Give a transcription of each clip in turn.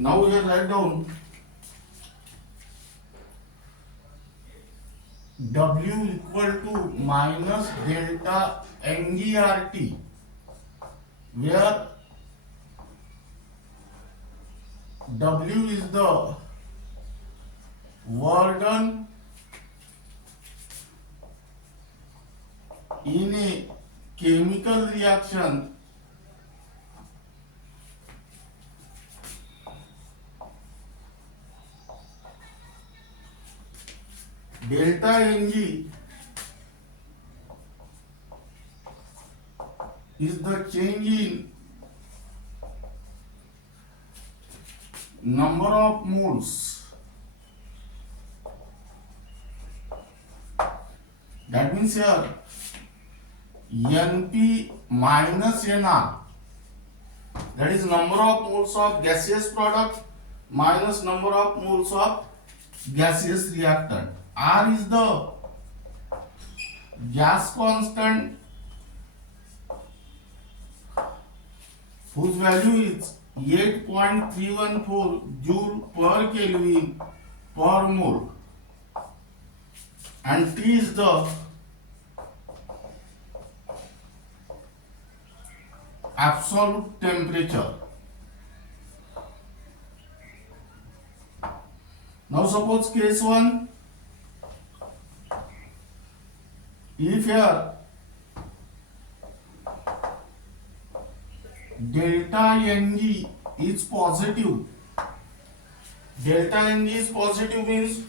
Now here write down W equal to minus delta NDRT, where W is the work done in a chemical reaction delta Ng is the change in number of moles. That means here Np minus Nr, that is number of moles of gaseous product minus number of moles of gaseous reactant. R is the gas constant whose value is 8.314 joule per Kelvin per mole, and T is the absolute temperature. Now suppose case 1, if here delta Ng is positive, delta Ng is positive means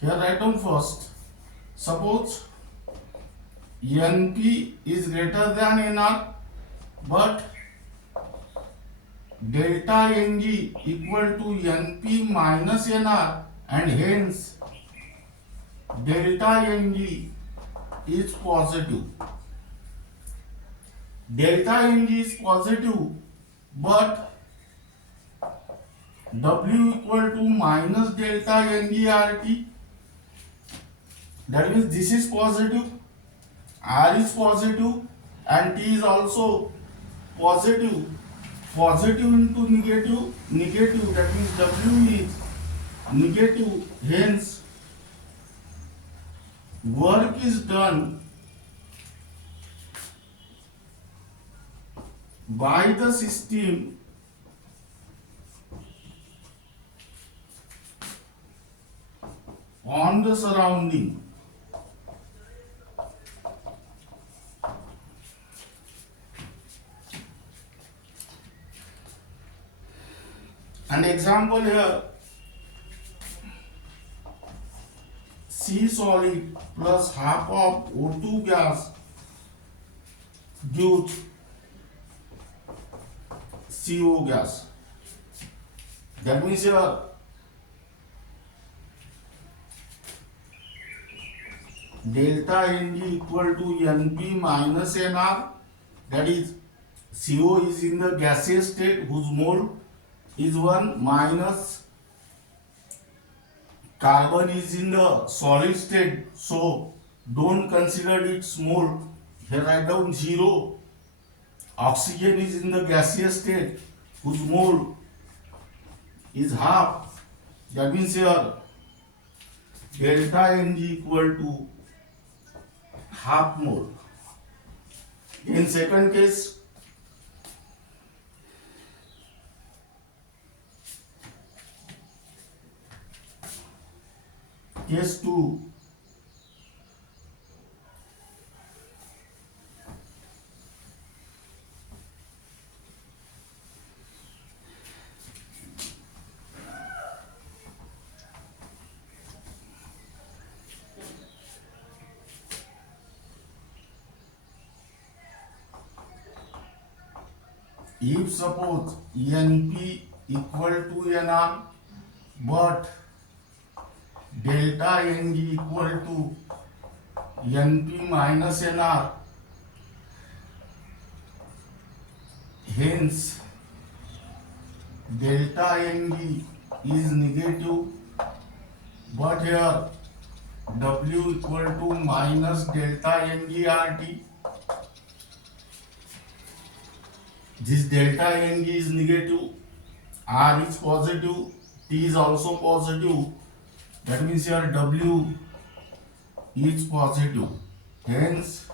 here write down first, suppose Np is greater than Nr, but delta Ng equal to Np minus Nr, and hence delta Ng is positive. Delta Ng is positive, but W equal to minus delta NDRT. That means this is positive, R is positive, and T is also positive. Positive into negative, negative, that means W is negative, hence work is done by the system on the surrounding. An example here, C solid plus half of O2 gas gives CO gas. That means here delta Ng equal to Np minus Nr, that is CO is in the gaseous state whose mole is 1, minus carbon is in the solid state, so don't consider its mole. Here write down 0. Oxygen is in the gaseous state whose mole is half. That means here delta Ng equal to half mole. In second case, case 2, if suppose Np equal to Nr, but delta Ng equal to Np minus Nr, hence delta Ng is negative but here W equal to minus delta NGRT. This delta Ng is negative, R is positive, T is also positive. That means here W is positive. Hence,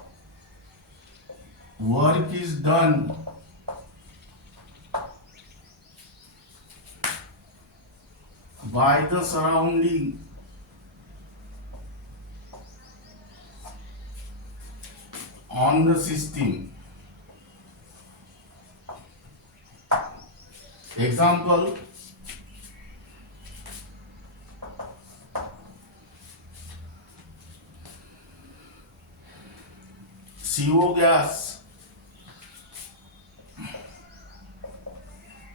work is done by the surrounding on the system. Example, CO gas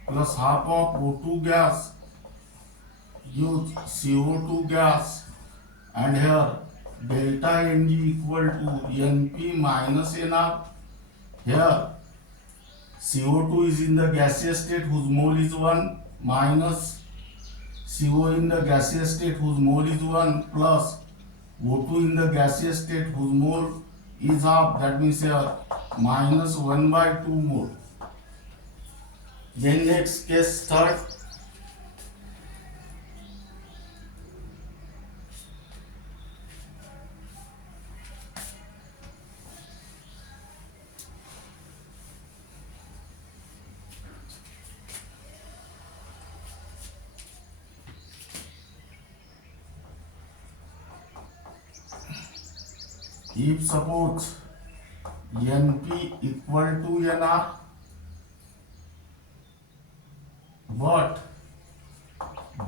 plus half of O2 gas gives CO2 gas, and here delta Ng equal to Np minus Nr. Here CO2 is in the gaseous state whose mole is 1 minus CO in the gaseous state whose mole is 1 plus O2 in the gaseous state whose mole is half, that means here minus 1 by 2 mole. Then next case third. If suppose Np equal to Nr, but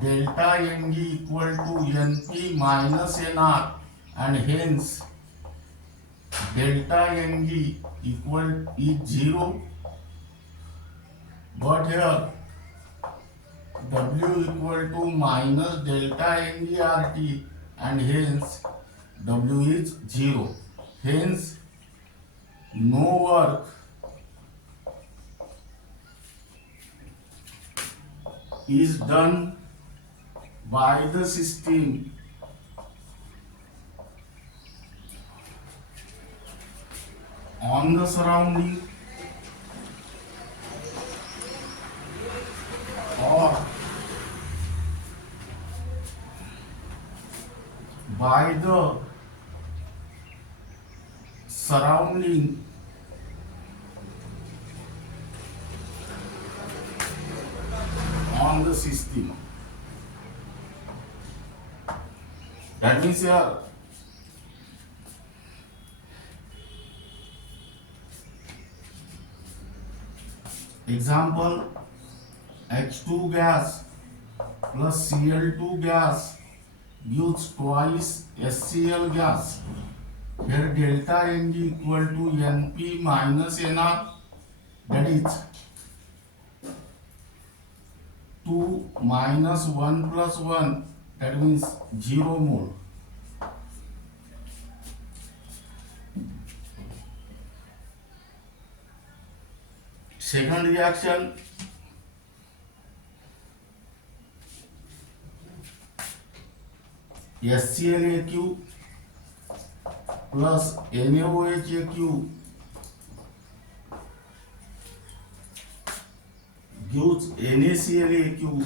delta Ng equal to Np minus Nr, and hence delta Ng equal is 0, but here W equal to minus delta NGRT, and hence W is 0. Hence, no work is done by the system on the surrounding or by the surrounding on the system. That means here example, H2 gas plus Cl2 gas gives twice HCl gas. Here delta Ng equal to Np minus Nr, that is 2 minus 1 plus 1, that means 0 mole. Second reaction, HClAq plus NaOHAQ gives NaClAq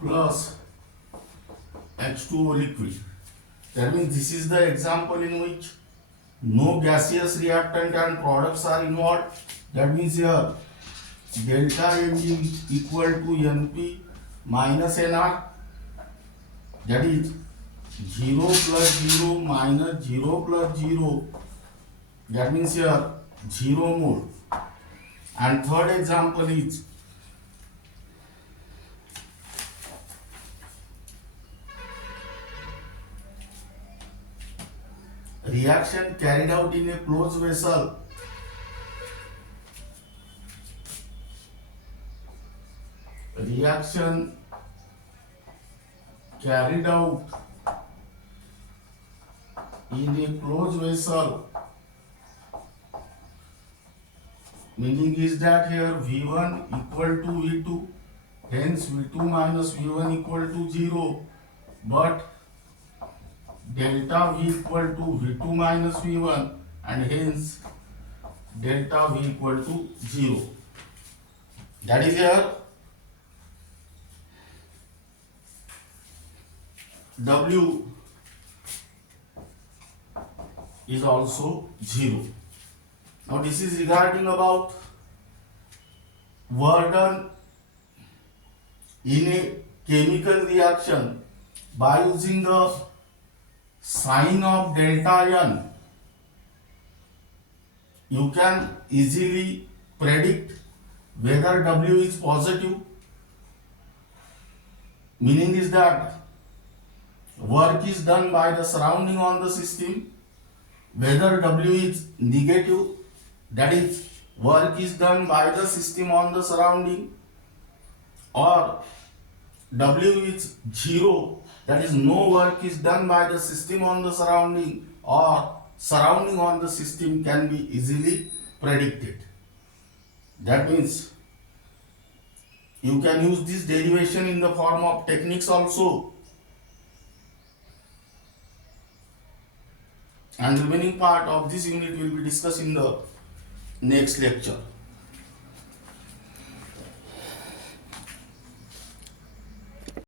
plus H2O liquid. That means this is the example in which no gaseous reactant and products are involved. That means here delta Ng equal to Np minus Nr, that is 0 plus 0 minus 0 plus 0, that means here 0 mole. And third example is reaction carried out in a closed vessel. Reaction carried out in a closed vessel, meaning is that here V1 equal to V2, hence V2 minus V1 equal to 0, but delta V equal to V2 minus V1 and hence delta V equal to 0. That is here W is also 0. Now this is regarding about work done in a chemical reaction by using the sign of delta N. You can easily predict whether W is positive, meaning is that work is done by the surrounding on the system, whether W is negative, that is work is done by the system on the surrounding, or W is 0, that is no work is done by the system on the surrounding, or surrounding on the system can be easily predicted. That means you can use this derivation in the form of techniques also. And the remaining part of this unit will be discussed in the next lecture.